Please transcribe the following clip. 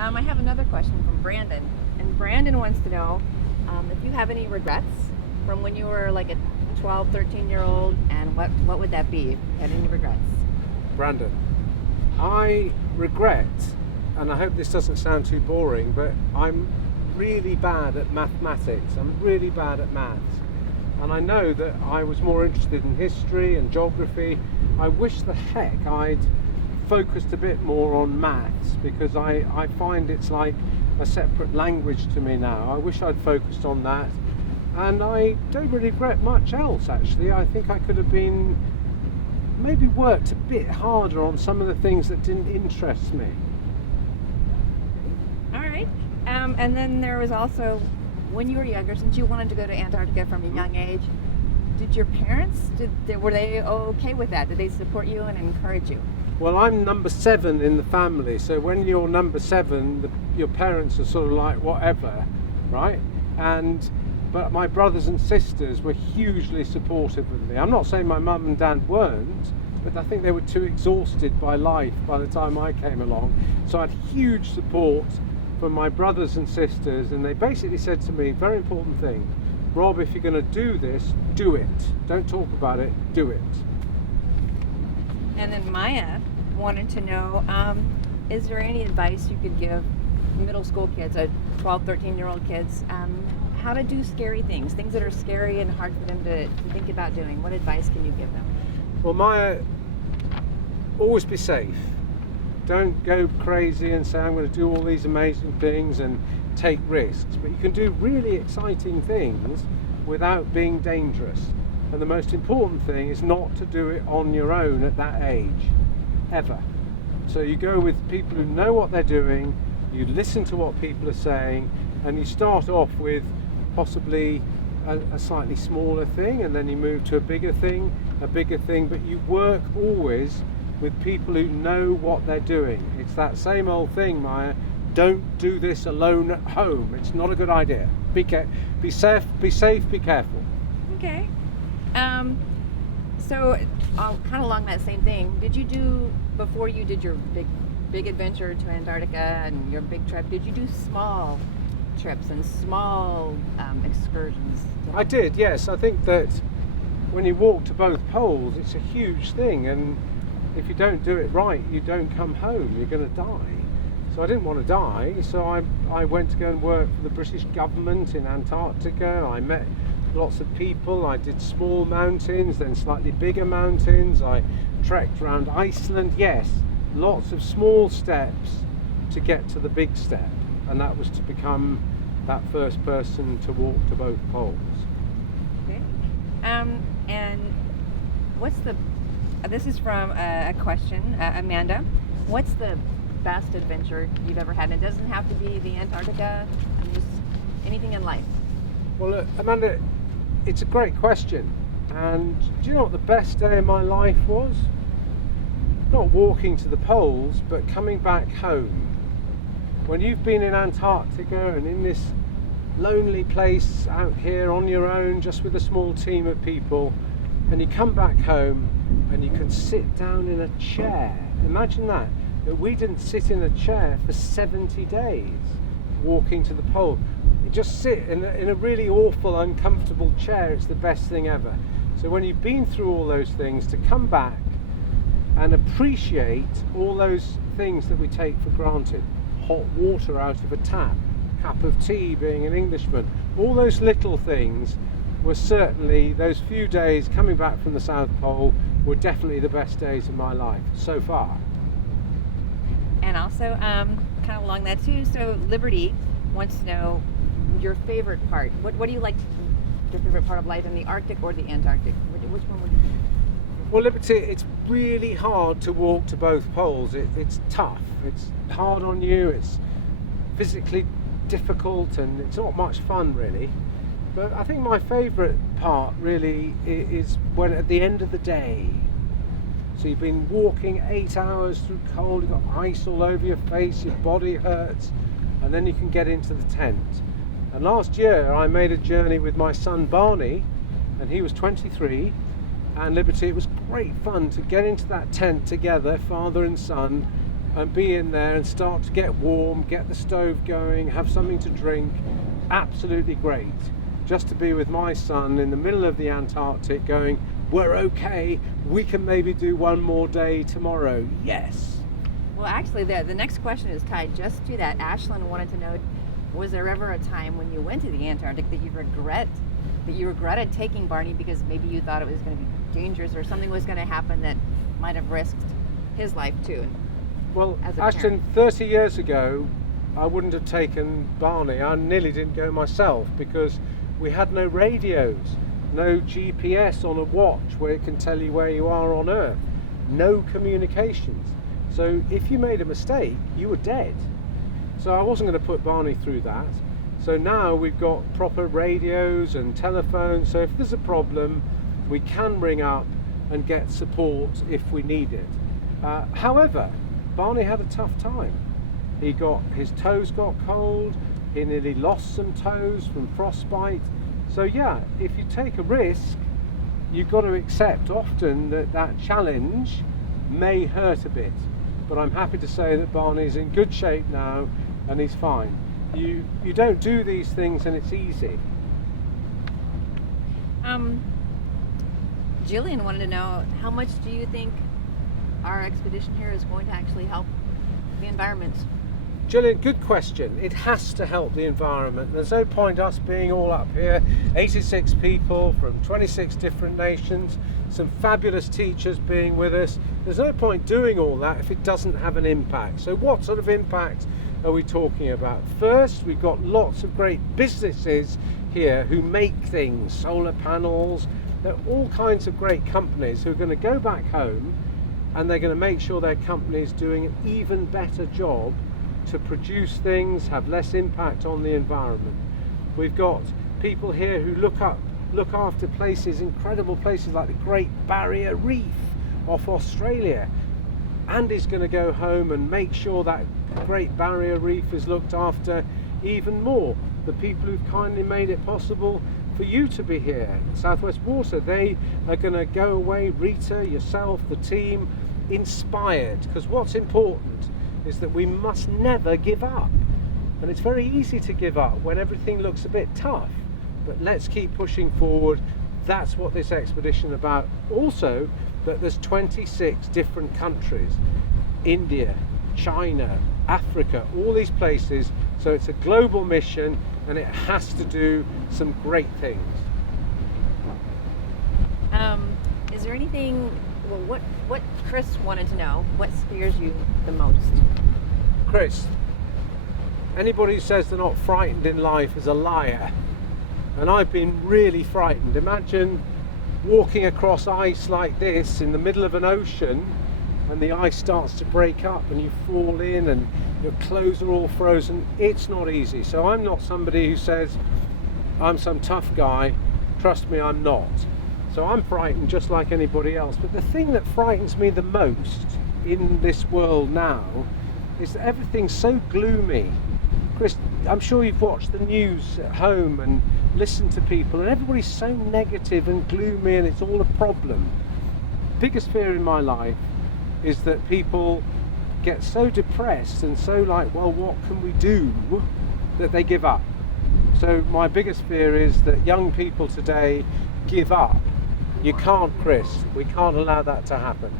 I have another question from Brandon, and Brandon wants to know if you have any regrets from when you were like a 12, 13-year-old, and what would that be? If you had any regrets? Brandon, I regret, and I hope this doesn't sound too boring, but I'm really bad at mathematics. I'm really bad at maths. And I know that I was more interested in history and geography. I wish the heck I'd focused a bit more on maths, because I find it's like a separate language to me now. I wish I'd focused on that. And I don't really regret much else, actually. I think I could have been maybe worked a bit harder on some of the things that didn't interest me. All right. And then there was also, when you were younger, since you wanted to go to Antarctica from a young age, did your parents, were they okay with that? Did they support you and encourage you? Well, I'm number 7 in the family, so when you're number 7, your parents are sort of like whatever, right? But my brothers and sisters were hugely supportive of me. I'm not saying my mum and dad weren't, but I think they were too exhausted by life by the time I came along. So I had huge support from my brothers and sisters, and they basically said to me, very important thing, Rob, if you're going to do this, do it. Don't talk about it, do it. And then Maya wanted to know, is there any advice you could give middle school kids, 12, 13-year-old kids, how to do scary things that are scary and hard for them to think about doing? What advice can you give them? Well, Maya, always be safe. Don't go crazy and say, I'm going to do all these amazing things and take risks. But you can do really exciting things without being dangerous. And the most important thing is not to do it on your own at that age, ever. So you go with people who know what they're doing, you listen to what people are saying, and you start off with possibly a slightly smaller thing, and then you move to a bigger thing, but you work always with people who know what they're doing. It's that same old thing, Maya. Don't do this alone at home. It's not a good idea. Be safe, be careful. Okay. So kind of along that same thing, did you do, before you did your big adventure to Antarctica and your big trip, did you do small trips and small excursions? I did, yes. I think that when you walk to both poles, it's a huge thing, and if you don't do it right, you don't come home, you're going to die. So I didn't want to die, so I went to go and work for the British government in Antarctica. I met lots of people, I did small mountains, then slightly bigger mountains, I trekked around Iceland. Yes, lots of small steps to get to the big step, and that was to become that first person to walk to both poles. Okay. And this is from a question, Amanda. What's the best adventure you've ever had? And it doesn't have to be the Antarctica, just anything in life. Well, look, Amanda, it's a great question. And do you know what the best day of my life was? Not walking to the poles, but coming back home. When you've been in Antarctica and in this lonely place out here on your own, just with a small team of people, and you come back home and you can sit down in a chair. Imagine that we didn't sit in a chair for 70 days walking to the pole. You just sit in a really awful, uncomfortable chair. It's the best thing ever. So when you've been through all those things, to come back and appreciate all those things that we take for granted, hot water out of a tap, cup of tea, being an Englishman, all those little things were certainly, those few days coming back from the South Pole were definitely the best days of my life so far. And also, kind of along that too, so Liberty wants to know your favorite part. What do you like, your favorite part of life in the Arctic or the Antarctic? Which one would you? Well, Liberty, it's really hard to walk to both poles. It's tough. It's hard on you. It's physically difficult, and it's not much fun, really. But I think my favourite part really is when at the end of the day, so you've been walking 8 hours through cold, you've got ice all over your face, your body hurts, and then you can get into the tent. And last year I made a journey with my son Barney, and he was 23, and Liberty, it was great fun to get into that tent together, father and son, and be in there and start to get warm, get the stove going, have something to drink. Absolutely great. Just to be with my son in the middle of the Antarctic going, we're okay, we can maybe do one more day tomorrow. Yes. Well, actually, the next question is tied just to that. Ashlyn wanted to know, was there ever a time when you went to the Antarctic that you regretted taking Barney because maybe you thought it was going to be dangerous or something was going to happen that might have risked his life too? Well, as a Ashton, parent? 30 years ago, I wouldn't have taken Barney. I nearly didn't go myself because we had no radios, no GPS on a watch where it can tell you where you are on Earth, no communications. So if you made a mistake, you were dead. So I wasn't going to put Barney through that. So now we've got proper radios and telephones, so if there's a problem, we can ring up and get support if we need it. However, Barney had a tough time. His toes got cold, he nearly lost some toes from frostbite. So yeah, if you take a risk, you've got to accept often that challenge may hurt a bit. But I'm happy to say that Barney's in good shape now and he's fine. You don't do these things and it's easy. Jillian wanted to know, how much do you think our expedition here is going to actually help the environment? Jillian, good question. It has to help the environment. There's no point us being all up here, 86 people from 26 different nations, some fabulous teachers being with us. There's no point doing all that if it doesn't have an impact. So what sort of impact are we talking about? First, we've got lots of great businesses here who make things, solar panels. There are all kinds of great companies who are going to go back home and they're going to make sure their company is doing an even better job to produce things, have less impact on the environment. We've got people here who look after places, incredible places like the Great Barrier Reef off Australia. Andy's going to go home and make sure that Great Barrier Reef is looked after even more. The people who've kindly made it possible for you to be here, Southwest Water, they are going to go away, Rita, yourself, the team, inspired, because what's important is that we must never give up. And it's very easy to give up when everything looks a bit tough, but let's keep pushing forward. That's what this expedition is about. Also, that there's 26 different countries, India, China, Africa, all these places, so it's a global mission and it has to do some great things. Is there anything, well, what Chris wanted to know, what scares you the most? Chris, anybody who says they're not frightened in life is a liar. And I've been really frightened. Imagine walking across ice like this in the middle of an ocean and the ice starts to break up and you fall in and your clothes are all frozen. It's not easy. So I'm not somebody who says I'm some tough guy. Trust me, I'm not. So I'm frightened just like anybody else. But the thing that frightens me the most in this world now is that everything's so gloomy. Chris, I'm sure you've watched the news at home and listened to people, and everybody's so negative and gloomy and it's all a problem. Biggest fear in my life is that people get so depressed and so like, well, what can we do, that they give up. So my biggest fear is that young people today give up. You can't, Chris. We can't allow that to happen.